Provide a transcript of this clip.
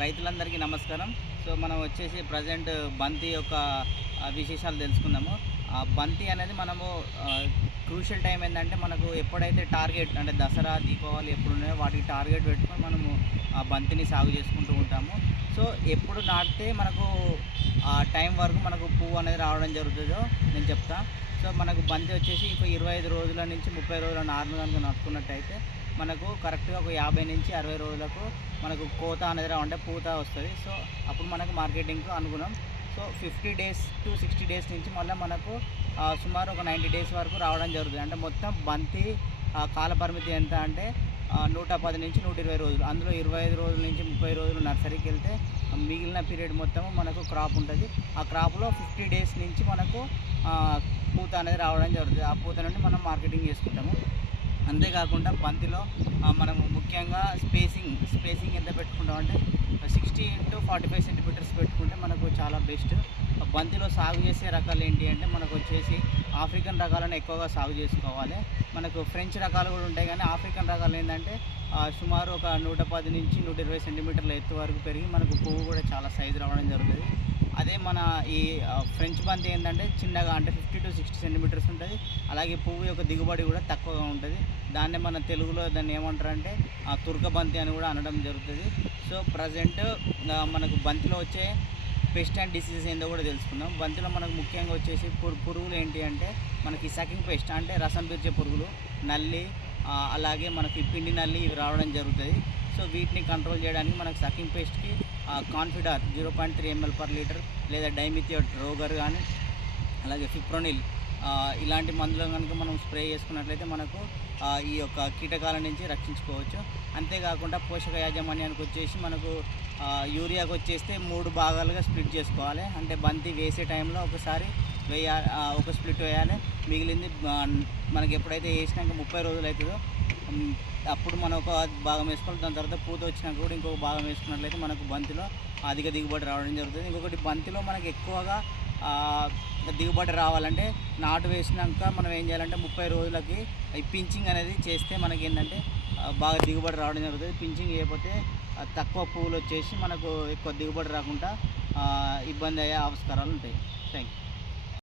రైతులందరికీ నమస్కారం. సో మనం వచ్చేసి ప్రజెంట్ బంతి యొక్క విశేషాలు తెలుసుకుందాము. బంతి అనేది మనము క్రూషియల్ టైం ఏంటంటే మనకు ఎప్పుడైతే టార్గెట్ అంటే దసరా, దీపావళి ఎప్పుడున్నాయో వాటికి టార్గెట్ పెట్టుకొని మనము ఆ బంతిని సాగు చేసుకుంటూ ఉంటాము. సో ఎప్పుడు నాటితే మనకు ఆ టైం వరకు మనకు పువ్వు అనేది రావడం జరుగుతుందో నేను చెప్తా. సో మనకు బంతి వచ్చేసి ఒక 25 రోజుల నుంచి 30 రోజుల నారును కనుక నాటుకున్నట్టయితే మనకు కరెక్ట్గా ఒక 50 నుంచి 60 రోజులకు మనకు కోత అనేది అంటే పూత వస్తుంది. సో అప్పుడు మనకు మార్కెటింగ్కు అనుగుణం. సో 50 డేస్ టు 60 డేస్ నుంచి మళ్ళీ మనకు సుమారు ఒక 90 డేస్ వరకు రావడం జరుగుతుంది. అంటే మొత్తం బంతి కాల పరిమితి ఎంత అంటే 110 నుంచి 120 రోజులు. అందులో 25 రోజుల నుంచి 30 రోజులు నర్సరీకి వెళ్తే మిగిలిన పీరియడ్ మొత్తము మనకు క్రాప్ ఉంటుంది. ఆ క్రాప్లో 50 డేస్ నుంచి మనకు పూత అనేది రావడం జరుగుతుంది. ఆ పూత నుండి మనం మార్కెటింగ్ చేసుకుంటాము. అంతేకాకుండా బంతిలో మనము ముఖ్యంగా స్పేసింగ్ ఎంత పెట్టుకుంటాం అంటే 60 into 45 సెంటీమీటర్స్ పెట్టుకుంటే మనకు చాలా బెస్ట్. బంతిలో సాగు చేసే రకాలు ఏంటి అంటే మనకు వచ్చేసి ఆఫ్రికన్ రకాలను ఎక్కువగా సాగు చేసుకోవాలి. మనకు ఫ్రెంచ్ రకాలు కూడా ఉంటాయి, కానీ ఆఫ్రికన్ రకాలు ఏంటంటే సుమారు ఒక 110 నుంచి 120 సెంటీమీటర్ల ఎత్తు వరకు పెరిగి మనకు పువ్వు కూడా చాలా సైజు రావడం జరుగుతుంది. అదే మన ఈ ఫ్రెంచ్ బంతి ఏంటంటే చిన్నగా అంటే 50 to 60 సెంటీమీటర్స్ ఉంటుంది. అలాగే పువ్వు యొక్క దిగుబడి కూడా తక్కువగా ఉంటుంది. దాన్నే మన తెలుగులో దాన్ని ఏమంటారంటే తుర్క బంతి అని కూడా అనడం జరుగుతుంది. సో ప్రజెంట్ మనకు బంతిలో వచ్చే పెస్ట్ అండ్ డిసీజెస్ ఏందో కూడా తెలుసుకుందాం. బంతిలో మనకు ముఖ్యంగా వచ్చేసి పురుగులు ఏంటి అంటే మనకి సకింగ్ పెస్ట్ అంటే రసం పీల్చే పురుగులు, నల్లి, అలాగే మనకి పిండి నల్లి ఇవి రావడం జరుగుతుంది. సో వీటిని కంట్రోల్ చేయడానికి మనకు సకింగ్ పెస్ట్కి కాన్ఫిడార్ 0.3 ml/లీటర్ లేదా డైమిథియోట్ రోగర్ కానీ అలాగే ఫిప్రోనిల్ ఇలాంటి మందులను కనుక మనం స్ప్రే చేసుకున్నట్లయితే మనకు ఈ యొక్క కీటకాల నుంచి రక్షించుకోవచ్చు. అంతేకాకుండా పోషక యాజమాన్యానికి వచ్చేసి మనకు యూరియాకి వచ్చేస్తే 3 భాగాలుగా స్ప్లిట్ చేసుకోవాలి. అంటే బంతి వేసే టైంలో ఒకసారి ఒక స్ప్లిట్ వేయాలి. మిగిలింది మనకి ఎప్పుడైతే వేసినాక 30 రోజులు అవుతుందో అప్పుడు మనం ఒక భాగం వేసుకోవాలి. దాని తర్వాత పూత వచ్చినాక కూడా ఇంకొక భాగం వేసుకున్నట్లయితే మనకు బంతిలో అధిక దిగుబడి రావడం జరుగుతుంది. ఇంకొకటి బంతిలో మనకి ఎక్కువగా దిగుబడి రావాలంటే నాటు వేసినాక మనం ఏం చేయాలంటే 30 రోజులకి ఈ పించింగ్ అనేది చేస్తే మనకి ఏంటంటే బాగా దిగుబడి రావడం జరుగుతుంది. పించింగ్ చేయకపోతే తక్కువ పువ్వులు వచ్చేసి మనకు ఎక్కువ దిగుబడి రాకుండా ఇబ్బంది అయ్యే ఆస్కారాలు ఉంటాయి. Thank you.